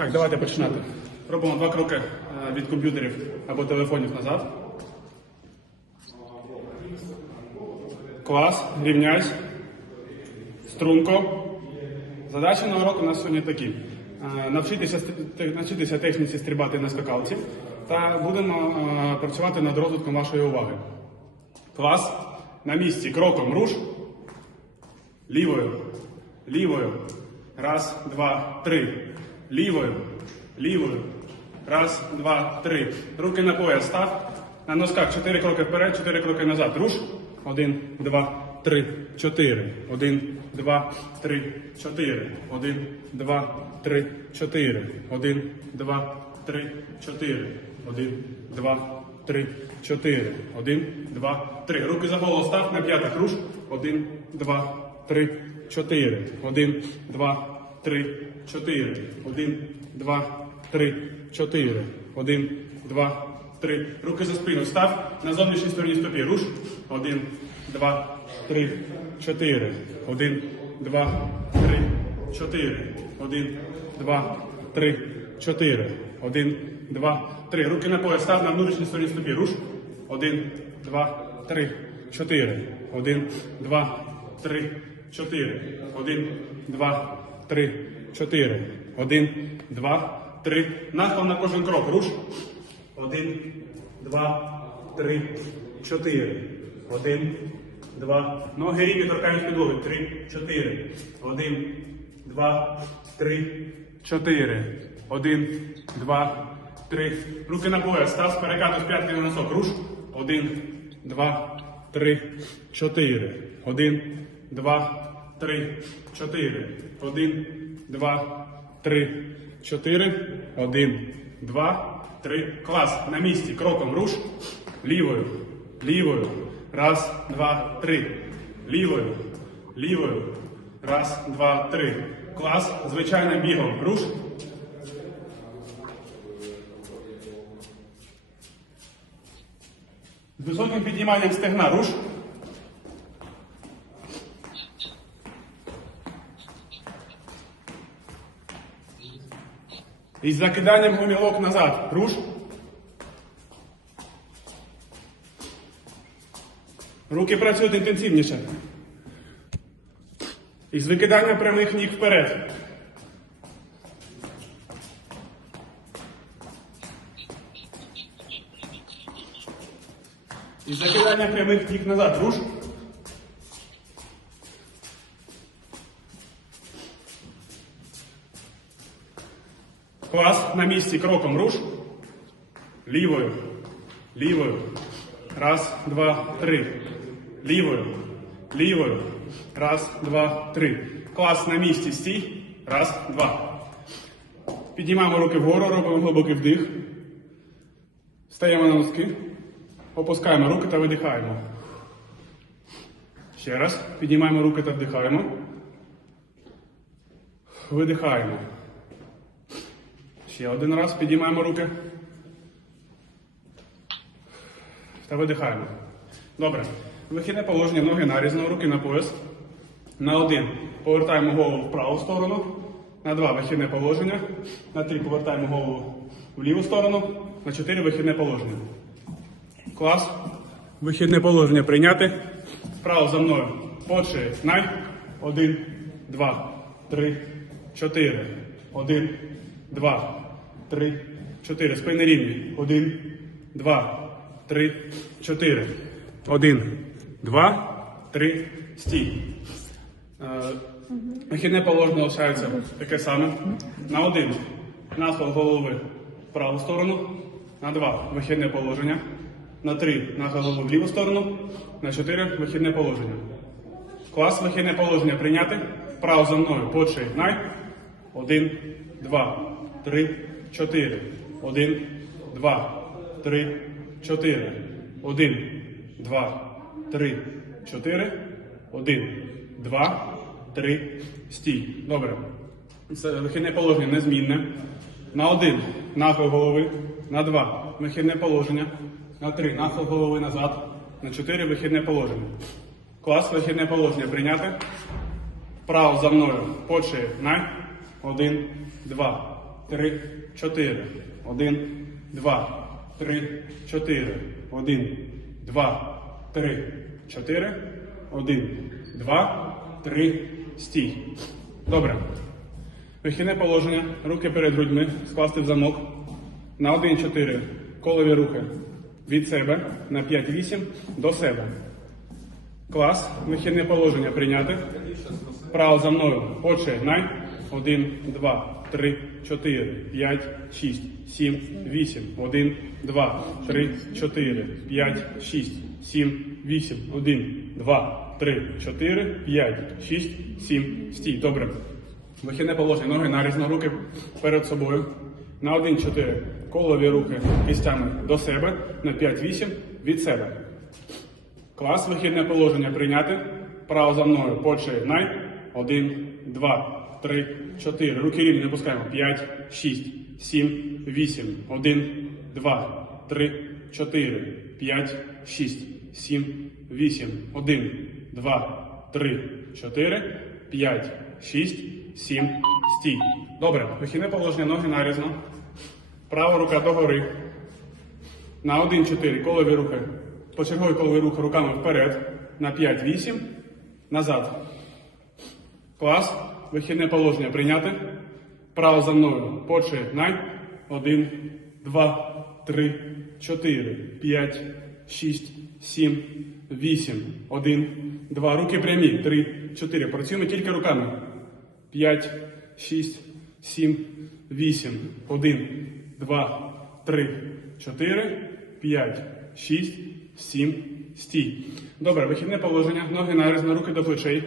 Так, давайте починати. Робимо два кроки е, від комп'ютерів або телефонів назад. Клас, рівняйсь. Струнко. Задачі на урок у нас сьогодні такі. Е, Навчитися, навчитися техніці стрибати на скакалці та будемо е, працювати над розвитком вашої уваги. Клас. На місці кроком руш. Лівою. Лівою. Раз, два, три. Лівою. Лівою. Раз, два, три. Руки на пояс став. На носках чотири кроки вперед, чотири кроки назад. Руш. Один, два, три, чотири. Один, два, три, чотири. Один, два, три, чотири. Один, два, три, чотири. Один, два, три, чотири. Один, два, три. Руки за голову став на п'ятах. Руш. Один, два, три, чотири. Один, два, три, чотири. Один, два, три, чотири. Один, два, три. Руки за спину став. На зовнішній стороні стопі. Руш. Один, два, три, чотири. Один, два, три, чотири. Один, два, три, чотири. Один, два, три. Руки на пояс став на внутрішній стороні стопі. Руш. Один, два, три, чотири. Один, два, три, чотири. Один, два, три, чотири. Один, два, три. Нахил на кожен крок. Руш. Один, два, три, чотири. Один, два. Ноги рівні торкають підлоги. Три, чотири. Один, два, три, чотири. Один, два, три. Руки на пояс. Став з перекату з п'ятки на носок. Руш. Один, два, три, чотири. Один, два, три, чотири. Один, два, три, чотири. Один, два, три. Клас. На місці. Кроком руш. Лівою. Лівою. Раз, два, три. Лівою. Лівою. Раз, два, три. Клас. Звичайним бігом. Руш. З високим підніманням стегна. Руш. І закиданням гомілок назад. Руш. Руки працюють інтенсивніше. І з викиданням прямих ніг вперед. І з закиданням прямих ніг назад. Руш. На місці кроком руш. Лівою. Лівою. Раз, два, три. Лівою. Лівою. Раз, два, три. Клас на місці. Стій. Раз, два. Піднімаємо руки вгору, робимо глибокий вдих. Стаємо на носки. Опускаємо руки та видихаємо. Ще раз. Піднімаємо руки та вдихаємо. Видихаємо. Ще один раз підіймаємо руки. Та видихаємо. Добре. Вихідне положення, ноги нарізно, руки на пояс. На один повертаємо голову в праву сторону. На два вихідне положення. На три повертаємо голову в ліву сторону. На чотири вихідне положення. Клас. Вихідне положення прийняти. Вправо за мною. Шиї. Най. Один, два, три, чотири. Один, два, три, чотири. Спини рівні. Один, два, три, чотири. Один, два, три, стій. Е, Вихідне положення лишається таке саме. На один. Нахил голови в праву сторону. На два. Вихідне положення. На три. Нахил голови в ліву сторону. На чотири. Вихідне положення. Клас вихідне положення прийняти. Вправо за мною. Най. Один, два, три, чотири. Один, два, три, чотири. Один, два, три, чотири. Один, два, три, стій. Добре. Це вихідне положення незмінне. На один нахил голови. На два вихідне положення. На три нахил голови назад. На чотири вихідне положення. Клас вихідне положення прийняти. Вправо за мною. Поче. На. Один, два, три, чотири. Один, два, три, чотири. Один, два, три, чотири. Один, два, три, стій. Добре. Вихідне положення. Руки перед грудьми. Скласти в замок. На 1-4 колові рухи від себе. На 5-8 до себе. Клас. Вихідне положення прийняти. Право за мною. Починай. 1, 2, 3, 4, 5, 6, 7, 8. 1, 2, 3, 4, 5, 6, 7, 8. 1, 2, 3, 4, 5, 6, 7. Стій. Добре. Вихідне положення. Ноги нарізно, руки перед собою. На 1-4 колові рухи кістями до себе. На 5-8 від себе. Клас, вихідне положення прийняти. Право за мною. Починай. Один, два, три, чотири. Руки рівні, не пускаємо. П'ять, шість, сім, вісім. Один, два, три, чотири, п'ять, шість, сім, вісім. Один, два, три, чотири, п'ять, шість, сім. Стій. Добре. Вихідне положення, ноги нарізно. Права рука догори. На 1-4 колові рухи. Почергові колові рухи руками вперед. На 5-8. Назад. Клас. Вихідне положення прийняти. Право за мною. Починай. 1, 2, 3, 4, 5, 6, 7, 8. 1, 2. Руки прямі. 3, 4. Працюємо тільки руками. 5, 6, 7, 8, 1, 2, 3, 4, 5, 6, 7, стій. Добре, вихідне положення. Ноги нарізно, руки до плечей.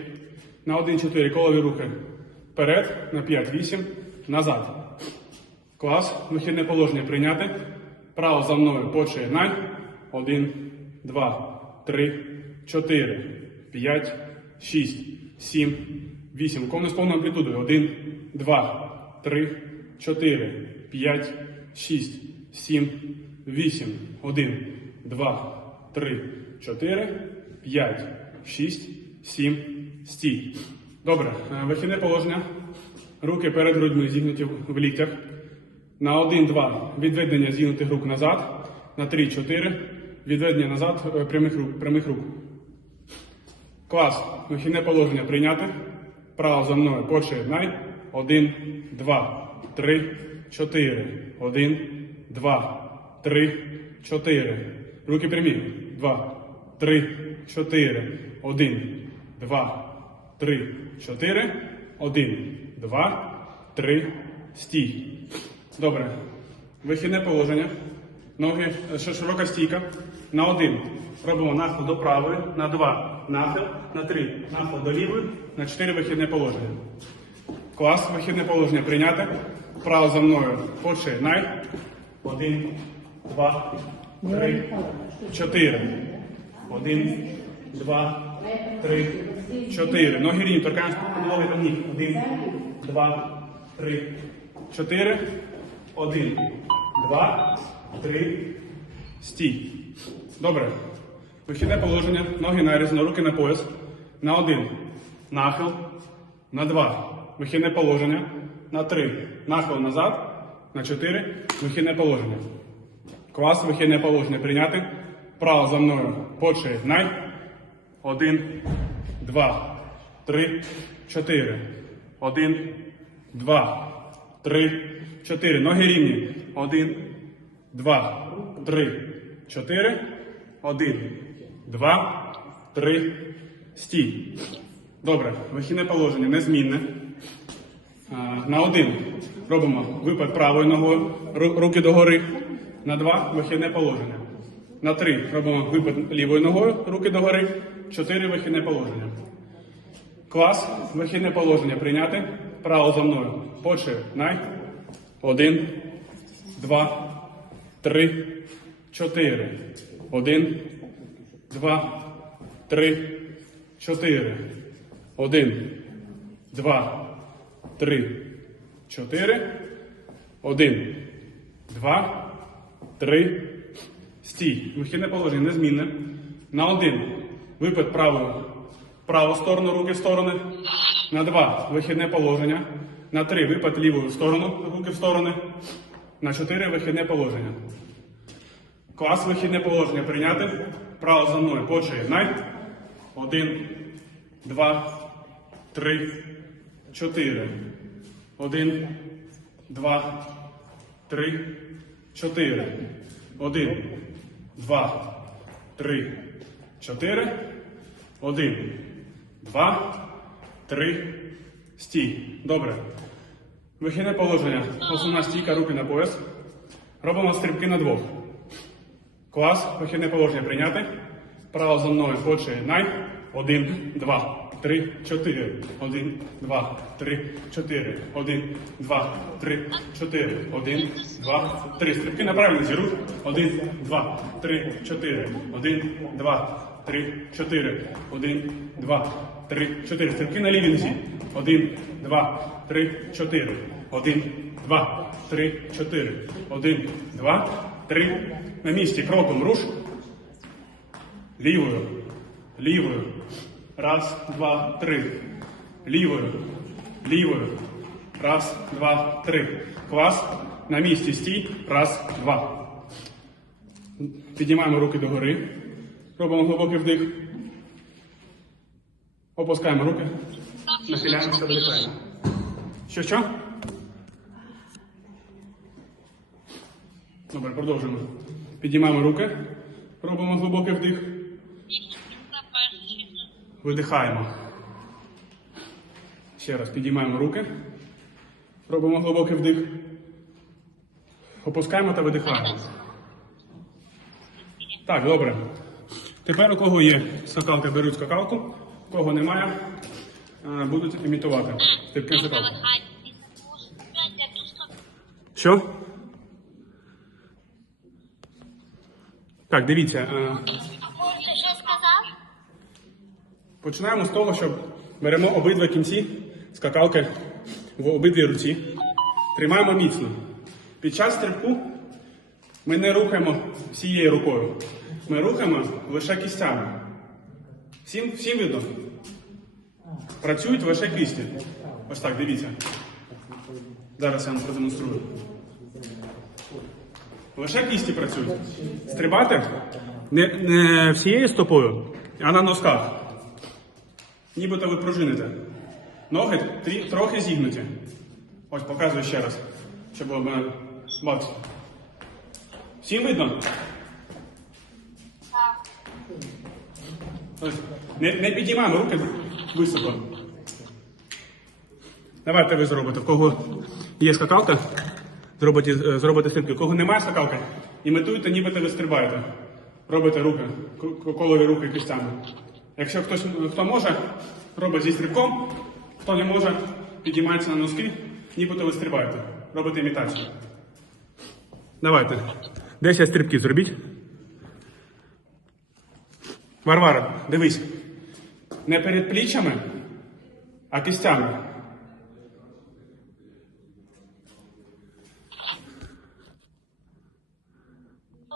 На 1, 4 колові рухи. Вперед, на 5, 8, назад. Клас. Вихідне положення прийняти. Право за мною починай. 1, 2, 3, 4, 5, 6, 7, 8. Кому з повною амплітудою. 1, 2, 3, 4, 5, 6, 7, 8. 1, 2, 3, 4, 5, 6, 7, стій. Добре. Е, Вихідне положення. Руки перед грудьми зігнуті в ліктях. На 1-2 відведення зігнутих рук назад. На 3-4 відведення назад е, прямих рук. Прямих рук. Клас. Вихідне положення прийняти. Право за мною. Починай. 1, 2, 3, 4. 1, 2, 3, 4. Руки прямі. 2, 3, 4. 1, 2, 3, 4. 1, 2, 3, стій. Добре. Вихідне положення. Ноги, ще широка стійка. На один робимо нахил до правої, на два нахил, на три нахил до лівої, на чотири вихідне положення. Клас, вихідне положення прийняти. Право за мною. Починай. Один, два, три, чотири. Один, два, три, чотири. Ноги рівні, торкаємось підлоги до ніг. Один, два, три, чотири. Один, два, три, стій. Добре. Вихідне положення. Ноги нарізно, руки на пояс. На один. Нахил. На два. Вихідне положення. На три. Нахил назад. На чотири. Вихідне положення. Клас, вихідне положення прийняти. Право за мною. Починай. Один, два, три, чотири. Один, два, три, чотири. Ноги рівні. Один, два, три, чотири. Один, два, три, стій. Добре, вихідне положення незмінне. На один робимо випад правою ногою, руки догори. На два вихідне положення. На три робимо випад лівою ногою, руки догори. Чотири вихідне положення. Клас, вихідне положення прийняти. Право за мною. Починай. Один, два, три, чотири. Один, два, три, чотири. Один, два, три, чотири. Один, два, три. Стій. Вихідне положення незмінне. На один. Випад правою. Праву сторону, руки в сторони. На два вихідне положення. На три випад лівою в сторону, руки в сторони. На чотири вихідне положення. Клас вихідне положення прийняти. Право за мною. Починай. Один, два, три, чотири. Один, два, три, чотири. Один, два, три, чотири. Один, два, три, стій. Добре. Вихідне положення. Основна стійка, руки на пояс. Робимо стрибки на двох. Клас, вихідне положення прийняти. Право за мною починай. Один, два, три, чотири. Один, два, три, чотири. Один, два, три, чотири. Один, два, три. Стрибки на правильний зі рух. Один, два, три, чотири. Один, два, три, чотири. Один, два, три, чотири. Стрибки на лівій нозі. Один, два, три, чотири. Один, два, три, чотири. Один, два, три. На місці кроком руш. Лівою. Лівою. Раз, два, три. Лівою. Лівою. Раз, два, три. Клас. На місці стій. Раз, два. Піднімаємо руки догори. Робимо глибокий вдих. Опускаємо руки. Нахиляємося, видихаємо. Що, що? Добре, продовжуємо. Піднімаємо руки. Робимо глибокий вдих. Видихаємо. Ще раз підіймаємо руки. Робимо глибокий вдих. Опускаємо та видихаємо. Так, добре. Тепер у кого є скакалка, беруть скакалку. У кого немає, е, будуть імітувати. Типки скакалки. Що? Так, дивіться. е, Ти що сказав? Починаємо з того, що беремо обидва кінці скакалки в обидві руці, тримаємо міцно. Під час стрибку ми не рухаємо всією рукою. Ми рухаємо лише кістями. Всім, всім видно? Працюють лише кисті. Ось так, дивіться. Зараз я вам продемонструю. Лише кісті працюють. Стрибати не, не всією стопою, а на носках. Нібито ви пружините. Ноги трі- трохи зігнуті. Ось показую ще раз, щоб було мене бачити. Всім видно? Ось. Не, не підіймаємо руки високо. Давайте ви зробите. В кого є скакалка, зробите, е, зробите стрибки. У кого немає скакалки, імітуйте, нібито ви стрибаєте. Робите руки, колові руки кістями. Якщо хтось хто може, робить зі стрибком, хто не може, підіймається на носки, нібито ви стрибаєте. Робите імітацію. Давайте. 10 стрибків зробіть. Варвара, дивись. Не перед плічами, а кістями. О,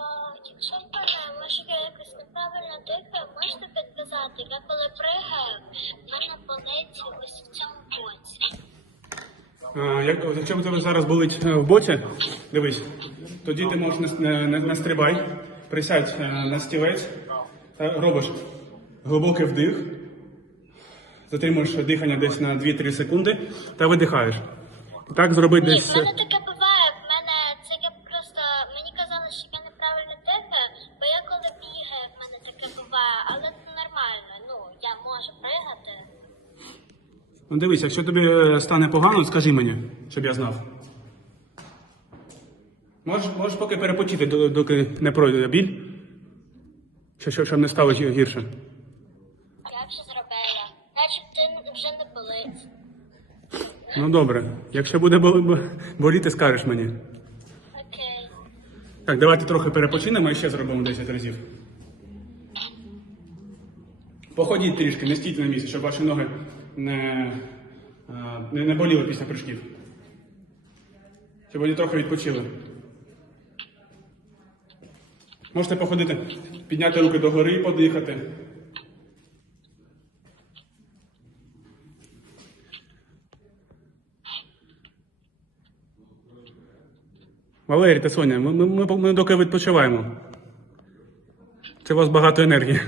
якщо в мене, може я якось неправильно дихаю, можете підказати, я коли пригаю, в мене болить ось в цьому боці. Е, як- Якщо в тебе зараз болить е, в боці, дивись, тоді ти можеш не, не, не, стрибай, присядь е, на стілець, та робиш глибокий вдих, затримуєш дихання десь на 2-3 секунди та видихаєш. Так зроби Ні, десь. в мене таке буває, в мене це я просто, мені казали, що я неправильно дихаю, бо я коли бігаю, в мене таке буває, але це нормально, ну, я можу пригати. Ну дивись, якщо тобі е, стане погано, скажи мені, щоб я знав. Можеш, можеш поки перепочити, доки не пройде біль. Щоб, щоб, щоб не стало гірше. Я вже зробила, начебто вже не болить. Ну добре. Якщо буде боліти, скажеш мені. Окей. Так, давайте трохи перепочинемо і ще зробимо 10 разів. Походіть трішки, не стійте на місці, щоб ваші ноги не, е, не, не боліли після прыжків. Щоб вони трохи відпочили. Можете походити, підняти руки догори і подихати. Валерій та Соня, ми, ми, ми, ми доки відпочиваємо. Це у вас багато енергії.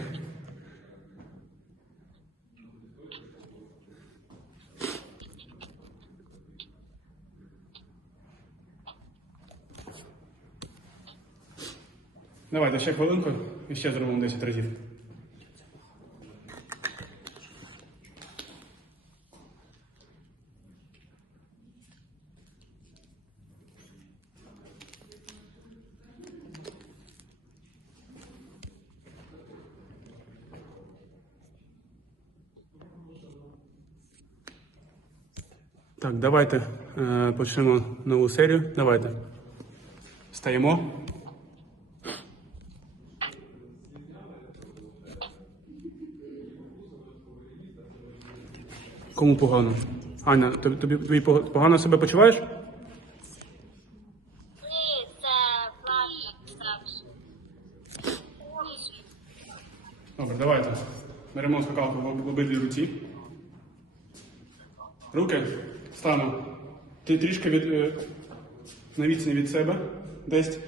Ще хвилинку і ще зробимо 10 разів. Так, давайте е, почнемо нову серію. Давайте. Стаємо. Кому погано? Аня, тобі, тобі, тобі погано себе почуваєш? Ні, це Влад. Добре, давайте. Беремо скакалку в обидві руці. Руки стану. Ти трішки від, е, на відстані від себе, десь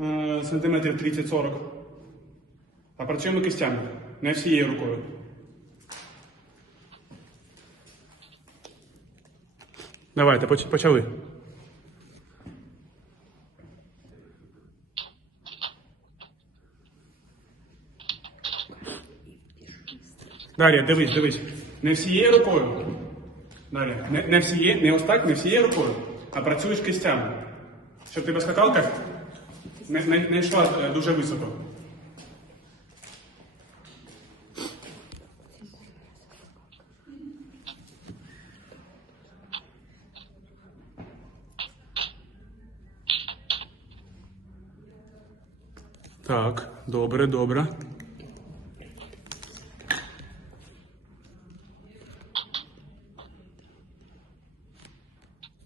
е, сантиметрів 30-40. А працюємо кистями, не всією рукою. Давайте, почали. Дар'я, дивись, дивись. Не всією рукою. Дар'я, не, не всіє, не ось так, не всією рукою, а працюєш кистями. Щоб тебе скакалка не, не, не йшла е, дуже високо. Так, добре, добре.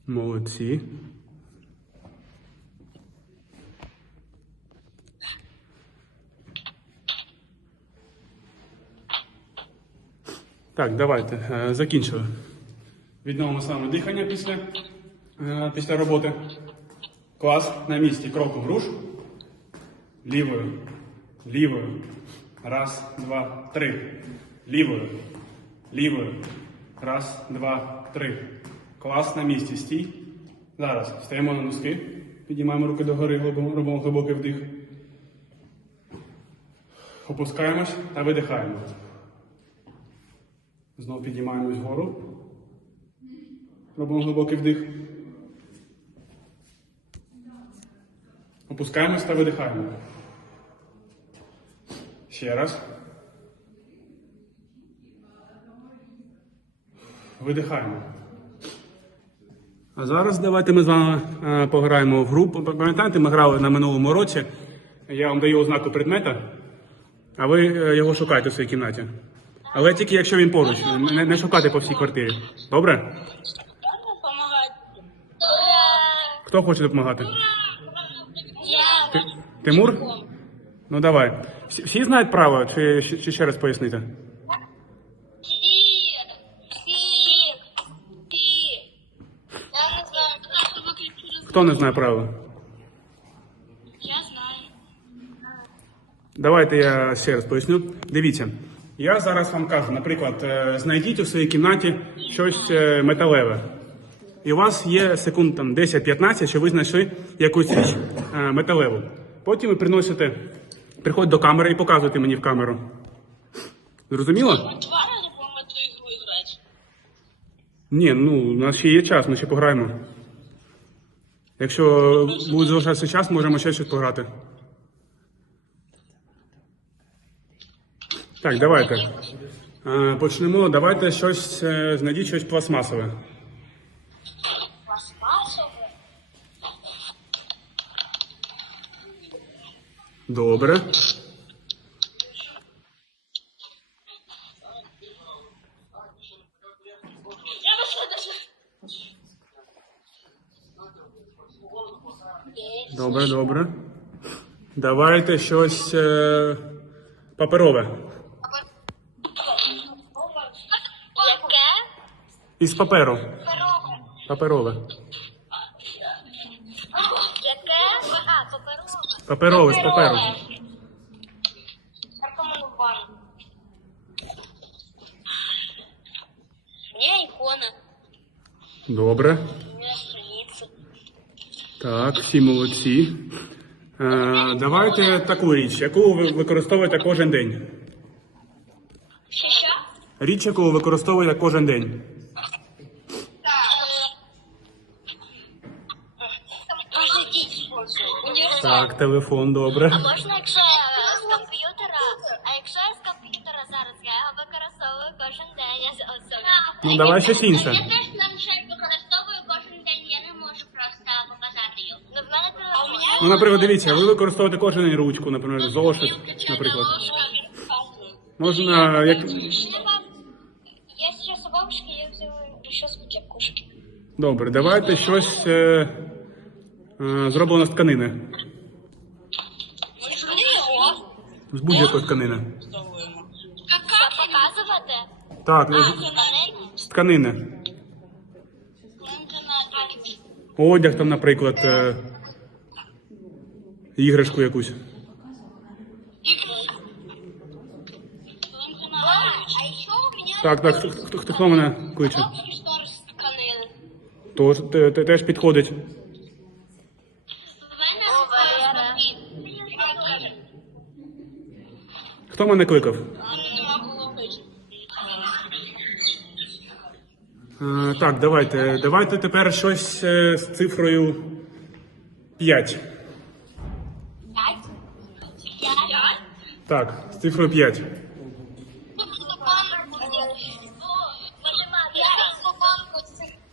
Молодці. Так, давайте. е, Закінчили. Відновимо саме дихання після, е, після роботи. Клас на місці. Кроку в руш. Лівою. Лівою. Раз, два, три. Лівою. Лівою. Раз, два, три. Клас на місці. Стій. Зараз. Стаємо на носки. Підіймаємо руки догори, робимо глибокий вдих. Опускаємось та видихаємо. Знову підіймаємось вгору. Робимо глибокий вдих. Опускаємось та видихаємо. Ще раз. Видихаємо. А зараз давайте ми з вами е, пограємо в гру. Пам'ятаєте, ми грали на минулому році. Я вам даю ознаку предмета, а ви е, його шукаєте в своїй кімнаті. Але тільки якщо він поруч, не, не шукати по всій квартирі. Добре? Хто хоче допомагати? Тимур? Ну давай. Всі, всі знають право, чи, чи, ще раз пояснити? Я не знаю. Хто не знає правила? Я знаю. Давайте я ще раз поясню. Дивіться, я зараз вам кажу, наприклад, е, знайдіть у своїй кімнаті щось е, металеве. І у вас є секунд там 10-15, що ви знайшли якусь річ е, металеву. Потім ви приносите, приходите до камери і показуєте мені в камеру. Зрозуміло? Два рази будемо ту ігру грати. Ні, ну у нас ще є час, ми ще пограємо. Якщо буде залишатися час, можемо ще щось пограти. Так, давайте. Е, Почнемо. Давайте щось, е, знайдіть щось. Пластмасове? Добре. Добре, добре. Давайте щось е, паперове. Із паперу. Паперове. Паперовий, з паперу. Рекомендував. Мне икона. Добре. Так, всі молодці. Е, давайте таку річ, яку ви використовуєте кожен день. Що? Річ, яку ви використовуєте кожен день. Так, телефон, добре. А можна, якщо я з комп'ютера, а якщо я з комп'ютера зараз, я його використовую кожен день, я з- особливо. Ну, давай щось інше. Я теж планшет використовую кожен день, я не можу просто показати його. Ну, в мене телефон. Ну, наприклад, дивіться, ви використовуєте кожен день ручку, наприклад, зошит, наприклад. Можна як. Я сейчас у бабушки, я взяла прическу для кошки. Добре, давайте щось е, е, зроблено з тканини. З будь-якої тканини. Показувати? Так, А, з- тканини? з тканини. Одяг там, наприклад, е, іграшку якусь. Так, так, хто, хто, хто, мене кличе? Тож, теж підходить. В мене Валера. Хто мене кликав? Е, так, давайте. Давайте тепер щось е, з цифрою 5. П'ять? П'ять? Так, з цифрою 5.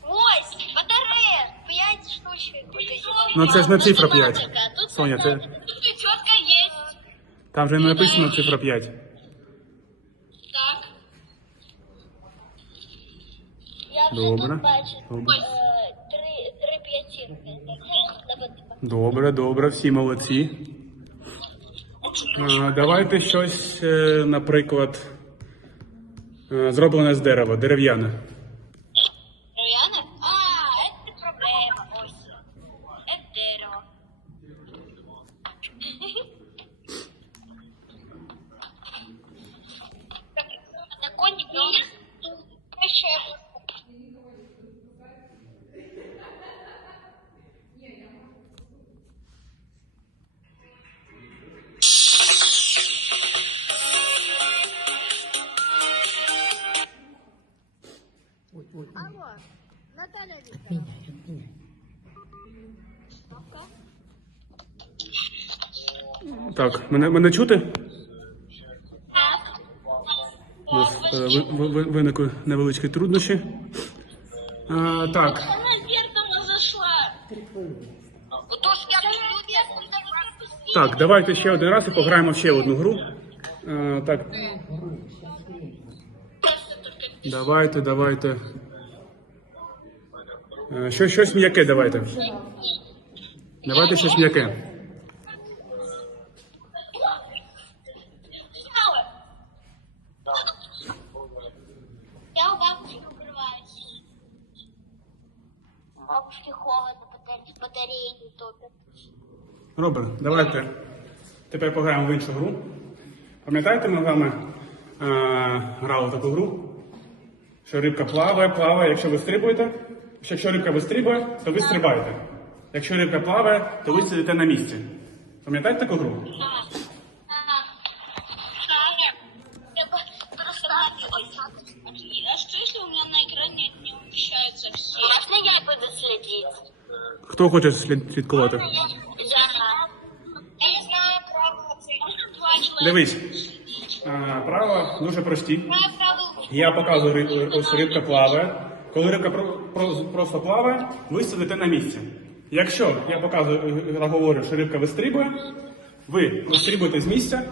Ось, батарея, п'ять штучок. Ну це ж не цифра 5. Соня, есть. Там же не написано цифра 5. Так. Я Добре. тут бачу Добре. е, три, три п'ятірки. Добре, добре, всі молодці. Е, давайте щось, е, наприклад, е, зроблене з дерева, дерев'яне. Мене, мене чути? У нас е, ви- ви- ви- виникли невеличкі труднощі. Е, так, Она зеркало зашла. Отож я тут так, давайте ще один раз і пограємо в ще одну гру. Е, так, давайте, давайте. Е, що, щось м'яке давайте. Давайте щось м'яке. Я у бабушки укрываюсь. У бабушки холодно, батареи, не давайте тепер пограємо в іншу гру. Пам'ятаєте, ми з вами а, грали в таку гру, що рибка плаває, плаває, якщо ви стрибуєте. Якщо рибка вистрибує, то ви стрибаєте. Якщо рибка плаває, то ви сидите на місці. Пам'ятаєте таку гру? А что если у меня на экране не умещаются все? Можно я буду следить? Хто хоче слід- слідкувати? Я. Можно? Дивись. Е, правила дуже прості. Я показую риб, ось рибка плаває. Коли рибка про, про- просто плаває, ви сидите на місці. Якщо я показую, я говорю, що рибка вистрибує, ви вистрибуєте з місця.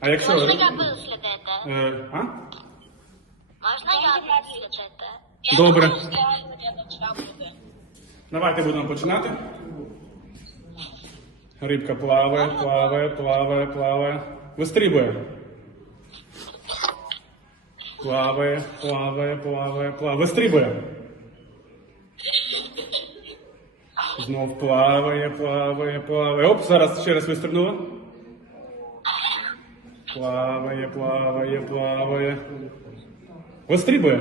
А якщо Можна я следити? е, а? Можна я буду следити? Добре. Давайте будемо починати. Рибка плаває, плаває, плаває, плаває. Вистрибує. Плаває, плаває, плаває, плаває. Вистрибує. знов плаває, плаває, плаває. Оп, зараз ще раз вистрибнуло. Плаває, плаває, плаває. Вистрибує.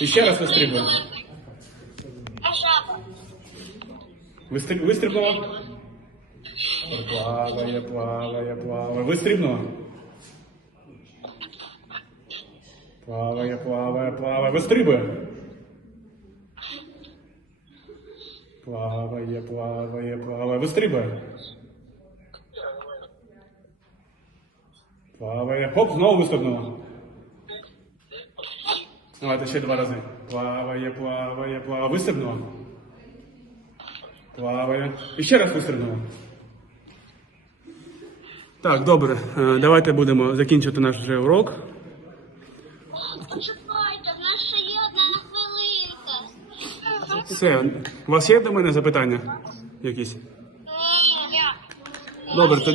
І ще раз вистрибує. А жаба? Вистриб... Вистрибнуло. Плаває, плаває, плаває. Вистрибнуло. Плаває, плаває, плаває. Вистрибує. Плаває, плаває, плаває. Вистрибує. Плаває. Хоп, знову вистрибнуло. Давайте ще два рази. Плаває, плаває, плаває. Вистрибнуло. Плаває. І ще раз вистрибнуло. Так, добре. Е, Давайте будемо закінчити наш вже урок. Почекайте, в нас ще є одна хвилинка. Все. У вас є до мене запитання? Якісь? Добре, то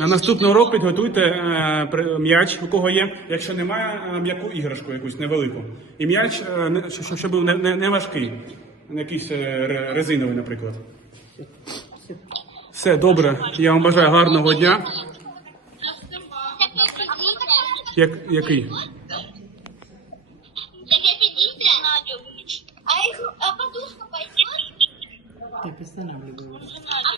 на наступний урок підготуйте е, м'яч, у кого є. Якщо немає, е, м'яку іграшку якусь невелику. І м'яч, е, не- щоб, щоб був не, не, не важкий. Якийсь е, резиновий, наприклад. Все, добре. Я вам бажаю гарного дня. Як, який? А, подушка пойдет?